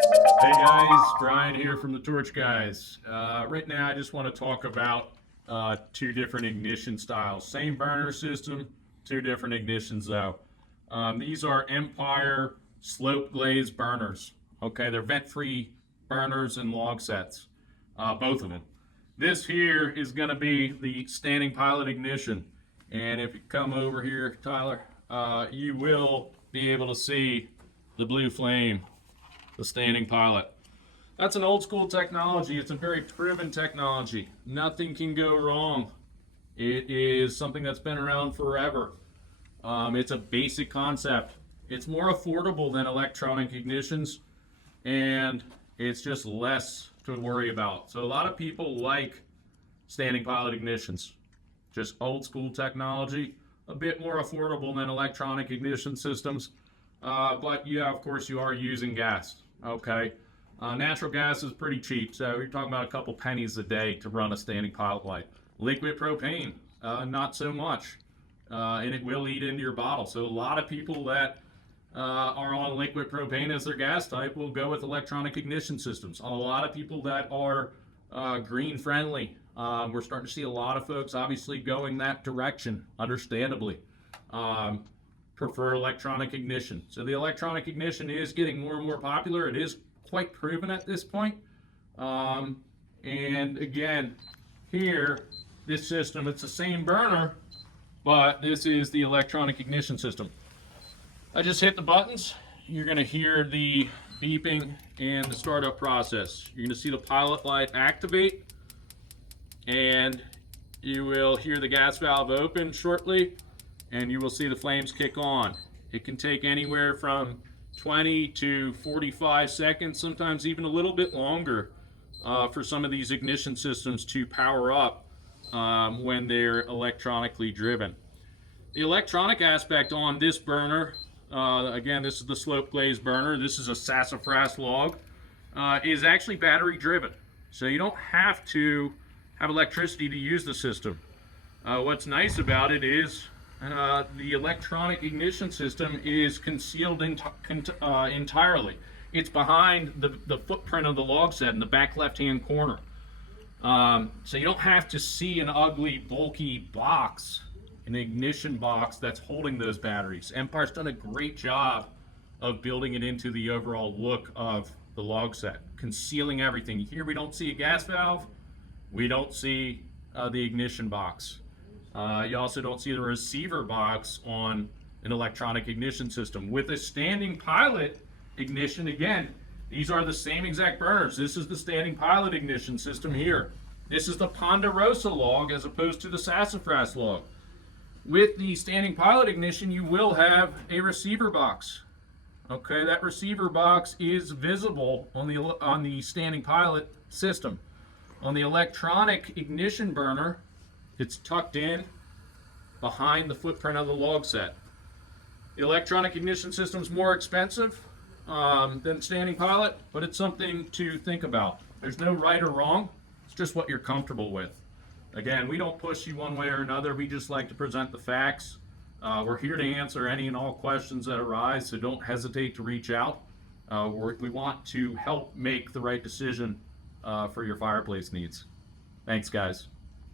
Hey guys, Brian here from the Torch Guys. Right now I just want to talk about two different ignition styles. Same burner system, two different ignitions though. These are Empire slope glaze burners. Okay, they're vent-free burners and log sets, both of them. This here is going to be the standing pilot ignition. And if you come over here, Tyler, you will be able to see the blue flame, the standing pilot. That's an old school technology. It's a very proven technology. Nothing can go wrong. It is something that's been around forever. It's a basic concept. It's more affordable than electronic ignitions, and it's just less to worry about. So a lot of people like standing pilot ignitions. Just old school technology, a bit more affordable than electronic ignition systems. But yeah, of course, you are using gas. Okay, natural gas is pretty cheap, so you're talking about a couple pennies a day to run a standing pilot light. Liquid propane, not so much, and it will eat into your bottle. So a lot of people that are on liquid propane as their gas type will go with electronic ignition systems. A lot of people that are green friendly, we're starting to see a lot of folks obviously going that direction, understandably. Prefer electronic ignition. So the electronic ignition is getting more and more popular. It is quite proven at this point. And again, here, this system, it's the same burner, but this is the electronic ignition system. I just hit the buttons. You're going to hear the beeping and the startup process. You're going to see the pilot light activate, and you will hear the gas valve open shortly, and you will see the flames kick on. It can take anywhere from 20 to 45 seconds, sometimes even a little bit longer, for some of these ignition systems to power up when they're electronically driven. The electronic aspect on this burner, again, this is the slope glaze burner, this is a sassafras log, is actually battery driven. So you don't have to have electricity to use the system. What's nice about it is the electronic ignition system is concealed entirely. It's behind the footprint of the log set in the back left-hand corner. So you don't have to see an ugly, bulky box, an ignition box that's holding those batteries. Empire's done a great job of building it into the overall look of the log set, concealing everything. Here we don't see a gas valve. We don't see the ignition box. You also don't see the receiver box on an electronic ignition system. With a standing pilot ignition, again, these are the same exact burners. This is the standing pilot ignition system here. This is the Ponderosa log as opposed to the sassafras log. With the standing pilot ignition, you will have a receiver box. Okay, that receiver box is visible on the standing pilot system. On the electronic ignition burner, it's tucked in behind the footprint of the log set. The electronic ignition system is more expensive than standing pilot, but it's something to think about. There's no right or wrong. It's just what you're comfortable with. Again, we don't push you one way or another. We just like to present the facts. We're here to answer any and all questions that arise, so don't hesitate to reach out. We want to help make the right decision for your fireplace needs. Thanks, guys.